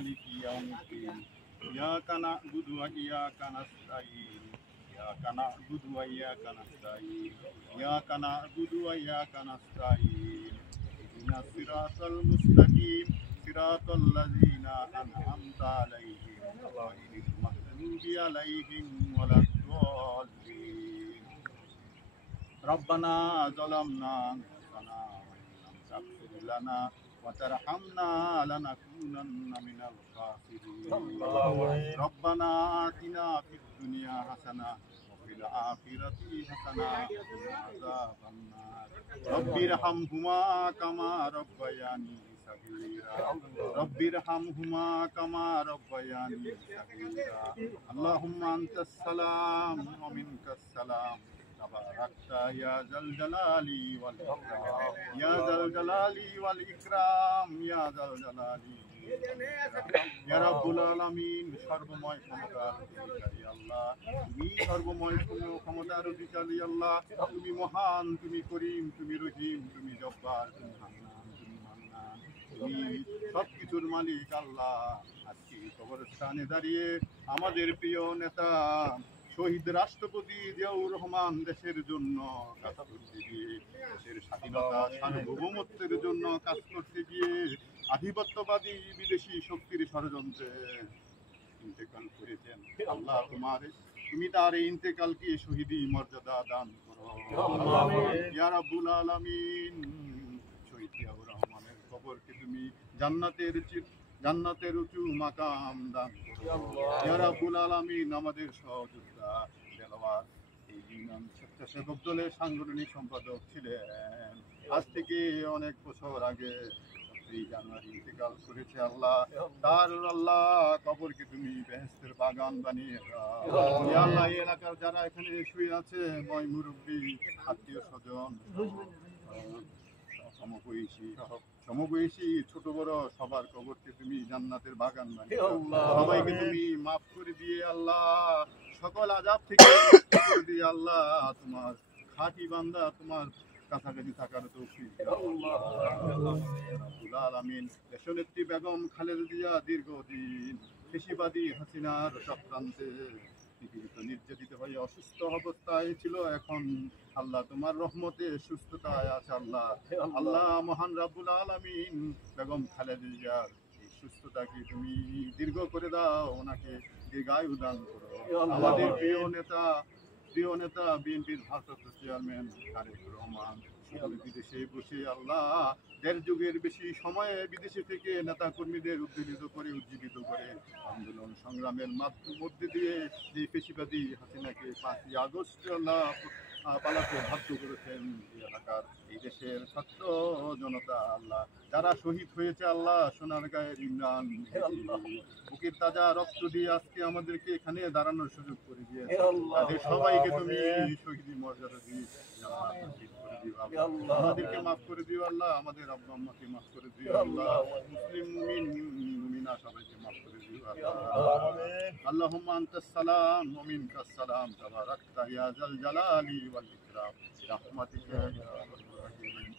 مالك يوم الدين إياك نعبد وإياك نستعين إياك نعبد وإياك نستعين إياك نعبد وإياك نستعين اهدنا الصراط المستقيم صراط الذين أنعمت عليهم غير المغضوب عليهم ولا الضالين ربنا ظلمنا أنفسنا وإن لم تغفر لنا وترحمنا لنكونن من الخاسرين ربنا آتنا في الدنيا حسنة وفي الآخرة حسنة وقنا عذاب النار رب ارحمهما كما ربياني صغيرا رب ارحمهما كما ربياني صغيرا اللهم أنت السلام ومنك السلام تباركت يا ذا الجلال والإكرام يا ذا الجلال والإكرام يا ذا الجلال ইয়া রাব্বুল আলামিন সর্বময় ক্ষমতার অধিকারী আল্লাহ তুমি সর্বময় ক্ষমতার অধিকারী আল্লাহ তুমি মহান তুমি করিম তুমি রহিম তুমি জব্বার তুমি হান্নান তুমি মান্নান তুমি সবকিছুর মালিক আল্লাহ আজকে কবরস্থানে দাঁড়িয়ে আমাদের প্রিয় নেতা শহীদ রাষ্ট্রপতি জিয়াউর রহমান দেশের জন্য কাজ করতে গিয়ে দেশের স্বাধীনতা সার্বভৌমত্বের জন্য কাজ করতে গিয়ে আধিপত্যবাদী বিদেশি শক্তির ষড়যন্ত্রে ইন্তেকাল করেছেন আল্লাহ তুমি তার এই ইন্তেকালকে শহীদি মর্যাদা দান করো ইয়া রাব্বুল আলামিন শহীদ জিয়াউর রহমানের কবরকে তুমি জান্নাতের উঁচু মাকাম দান করো ইয়া রাব্বুল আলামিন আমাদের সহযোদ্ধা দেলোয়ার এই ইউনিয়ন স্বেচ্ছাসেবক দলের সাংগঠনিক সম্পাদক ছিলেন আজ থেকে অনেক বছর আগে জানুয়ারি ইন্তেকাল করেছে আল্লাহ তার আল্লাহ কবরকে তুমি বেহেশতের বাগান বানিয়ে দাও ইয়া আল্লাহ এই এলাকার যারা এখানে শুয়ে আছে ময় মুরব্বী আত্মীয় স্বজন সমবয়সী ছোট বড় সবার কবরকে তুমি জান্নাতের বাগান বানিয়ে সবাইকে তুমি মাফ করে দিয়ে আল্লাহ সকল আযাব থেকে মুক্ত করে দিয়ে আল্লাহ তোমার খাঁটি বান্দা তোমার কাছাকাছি থাকার তৌফিক রব্বুল আলামিন দেশনেত্রী বেগম খালেদা জিয়া দীর্ঘদিন ফ্যাসিবাদী হাসিনার চক্রান্তে পীড়িত নির্যাতিত হয়ে অসুস্থ অবস্থায় ছিল এখন আল্লাহ তোমার রহমতে সুস্থতায় আছে আল্লাহ আল্লাহ মহান রব্বুল আলামিন বেগম খালেদা জিয়ার এই সুস্থতাকে তুমি দীর্ঘ করে দাও ওনাকে দীর্ঘায়ু দান করো আমাদের প্রিয় নেতা বিএনপির ভারপ্রাপ্ত চেয়ারম্যান তারেক রহমান বিদেশে বসে আল্লাহ ১.৫ যুগের বেশি সময়ে বিদেশে থেকে নেতা কর্মীদের উজ্জীবিত করে আন্দোলন সংগ্রামের মধ্যে দিয়ে যে ফ্যাসিবাদী হাসিনাকে ৫ই আগস্ট আল্লাহ পালাতে বাধ্য করেছেন এই এলাকার এই দেশের ছাত্র জনতা আল্লাহ যারা শহীদ হয়েছে আল্লাহ সোনার গায়ের ইমরান বুকের তাজা রক্ত দিয়ে আজকে আমাদেরকে এখানে দাঁড়ানোর সুযোগ করে দিয়েছে তাদের সবাইকে তুমি শহীদি মর্যাদা দিয়ে আমাদেরকে মাফ করে দিও আল্লাহ আমাদের আব্বা আম্মাকে মাফ করে দিও আল্লাহ মুসলিম মুমিনা সবাইকে মাফ করে দিও আল্লাহুম্মা আনতাস সালাম ওয়া মিনকাস সালাম তাবারাকতা ইয়া যাল জালালি ওয়াল ইকরাম বিরহমাতিকা ইয়া আরহামার রাহিমিন